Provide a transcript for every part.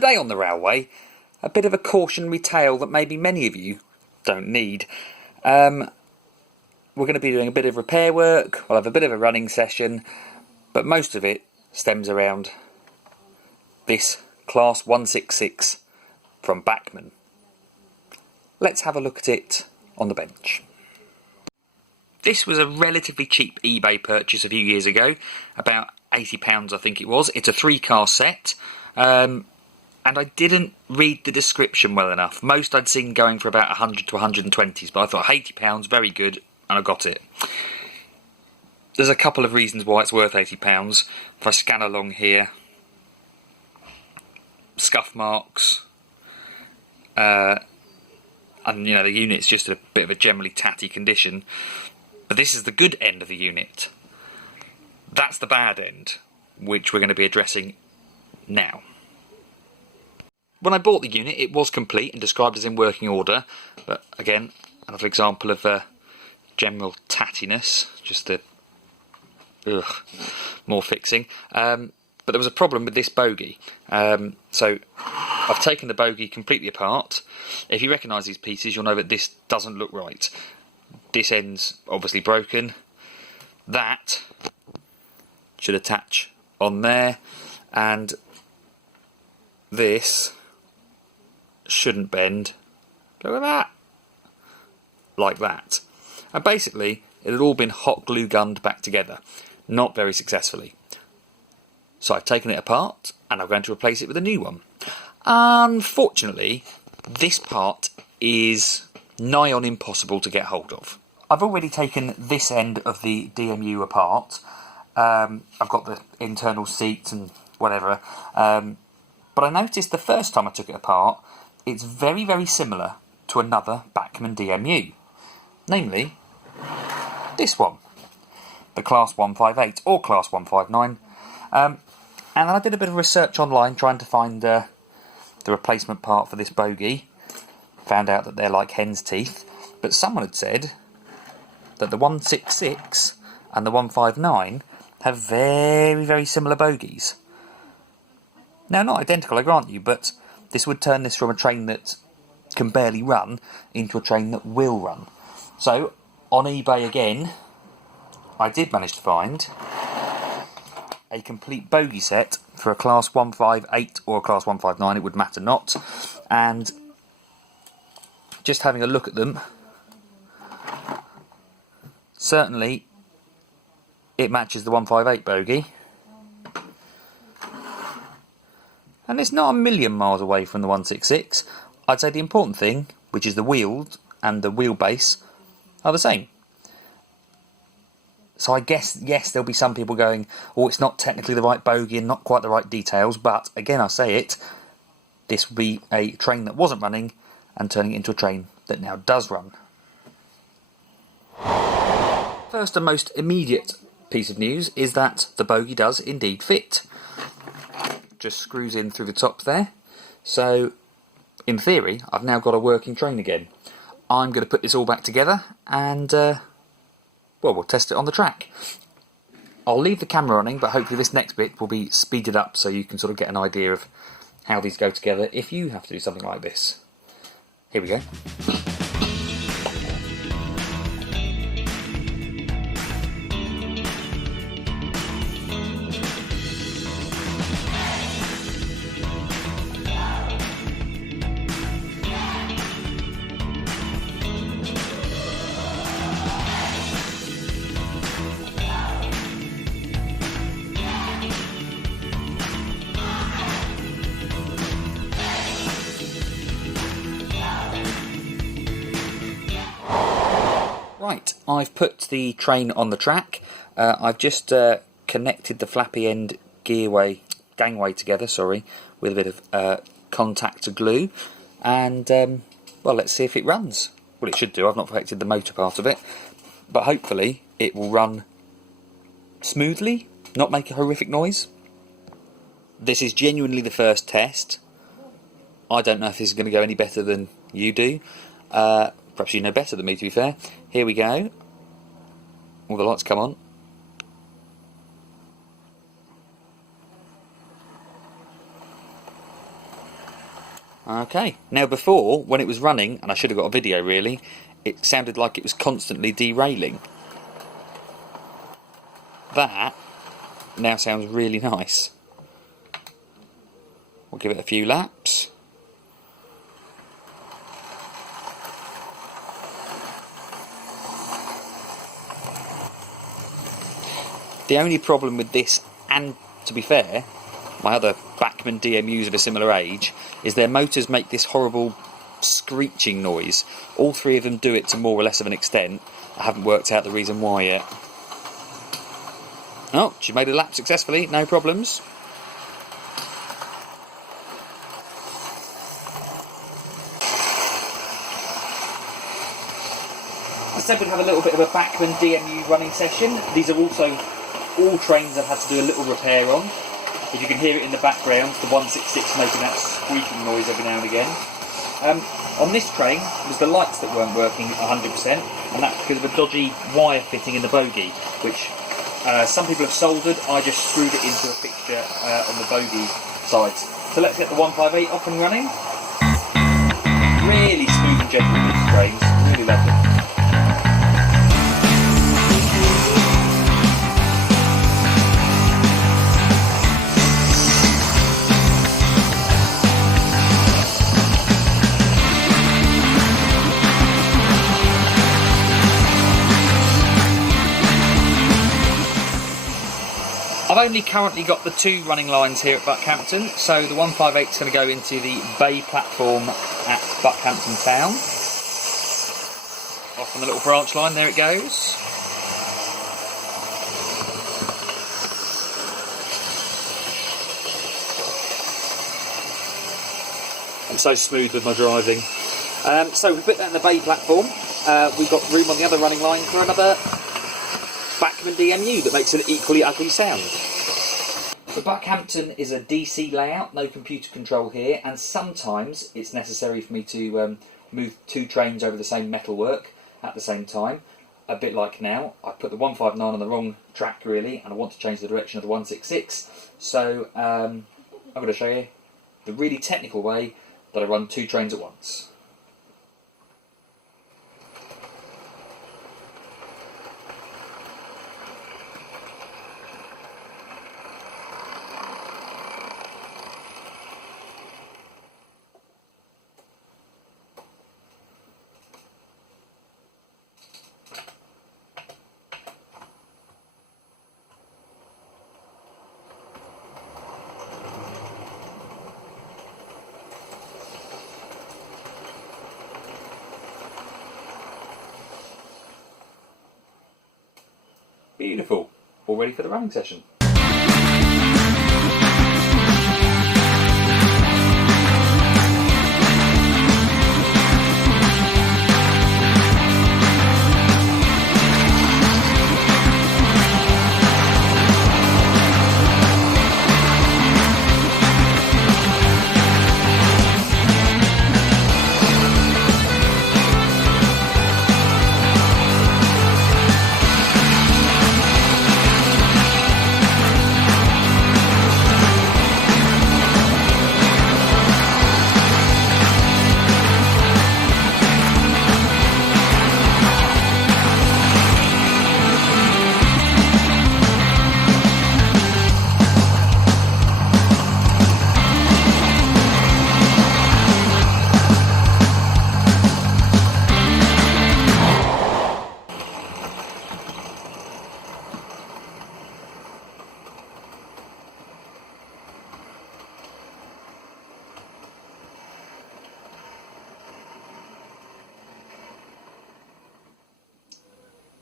Today on the railway, a bit of a cautionary tale that maybe many of you don't need. We're going to be doing a bit of repair work, we'll have a bit of a running session, but most of it stems around this Class 166 from Bachmann. Let's have a look at it on the bench. This was a relatively cheap eBay purchase a few years ago, about £80 I think it was. It's a 3-car set, and I didn't read the description well enough. Most I'd seen going for about 100 to 120s, but I thought £80, very good, and I got it. There's a couple of reasons why it's worth £80. If I scan along here, scuff marks, and you know, the unit's just a bit of a generally tatty condition. But this is the good end of the unit. That's the bad end, which we're going to be addressing now. When I bought the unit, it was complete and described as in working order, but again, another example of general tattiness, just the more fixing. But there was a problem with this bogie. So I've taken the bogie completely apart. If you recognise these pieces, you'll know that this doesn't look right. This end's obviously broken. That should attach on there, and this shouldn't bend. Look at that, like that. And basically it had all been hot glue gunned back together, not very successfully. So I've taken it apart and I'm going to replace it with a new one. Unfortunately, this part is nigh on impossible to get hold of. I've already taken this end of the DMU apart. I've got the internal seats and whatever, but I noticed the first time I took it apart, it's very, very similar to another Bachmann DMU, namely this one, the Class 158 or Class 159. And I did a bit of research online trying to find the replacement part for this bogie. Found out that they're like hen's teeth, but someone had said that the 166 and the 159 have very, very similar bogies. Now, not identical, I grant you, but this would turn this from a train that can barely run into a train that will run. So, on eBay again, I did manage to find a complete bogie set for a Class 158 or a Class 159, it would matter not. And just having a look at them, certainly it matches the 158 bogie, and it's not a million miles away from the 166. I'd say the important thing, which is the wheels and the wheelbase, are the same. So I guess, yes, there'll be some people going, oh, it's not technically the right bogie and not quite the right details, but again I say it, this would be a train that wasn't running and turning it into a train that now does run. First and most immediate piece of news is that the bogie does indeed fit. Just screws in through the top there. So, in theory, I've now got a working train again. I'm going to put this all back together and, well, we'll test it on the track. I'll leave the camera running, but hopefully this next bit will be speeded up so you can sort of get an idea of how these go together if you have to do something like this. Here we go. Right, I've put the train on the track. I've just connected the flappy end gangway together, with a bit of contact glue, and well, let's see if it runs. Well, it should do. I've not perfected the motor part of it, but hopefully it will run smoothly, not make a horrific noise. This is genuinely the first test. I don't know if this is going to go any better than you do. Perhaps you know better than me, to be fair. Here we go. All the lights come on. Okay, now before, when it was running, and I should have got a video really, it sounded like it was constantly derailing. That now sounds really nice. We'll give it a few laps. The only problem with this, and to be fair, my other Bachmann DMUs of a similar age, is their motors make this horrible screeching noise. All three of them do it to more or less of an extent. I haven't worked out the reason why yet. Oh, she made a lap successfully, no problems. I said we'd have a little bit of a Bachmann DMU running session. These are also all trains I've had to do a little repair on. If you can hear it in the background, the 166 making that squeaking noise every now and again. On this train, it was the lights that weren't working 100%, and that's because of a dodgy wire fitting in the bogie, which some people have soldered. I just screwed it into a fixture on the bogie sides. So let's get the 158 up and running. Really smooth and gentle, these trains, really lovely. I've only currently got the 2 running lines here at Buckhampton, so the 158 is going to go into the bay platform at Buckhampton town. Off on the little branch line, there it goes. I'm so smooth with my driving. So we put that in the bay platform. We've got room on the other running line for another Bachmann DMU that makes an equally ugly sound. The Buckhampton is a DC layout, no computer control here, and sometimes it's necessary for me to move 2 trains over the same metalwork at the same time. A bit like now, I put the 159 on the wrong track really, and I want to change the direction of the 166. So I'm going to show you the really technical way that I run 2 trains at once. Beautiful. All ready for the running session.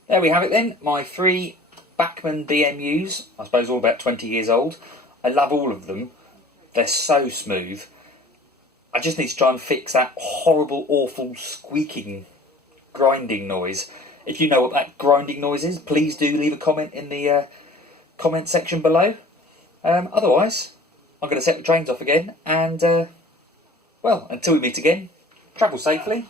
There we have it then, my 3 Bachmann DMUs, I suppose all about 20 years old. I love all of them, they're so smooth. I just need to try and fix that horrible, awful, squeaking, grinding noise. If you know what that grinding noise is, please do leave a comment in the comment section below. Otherwise, I'm going to set the trains off again, and, well, until we meet again, travel safely.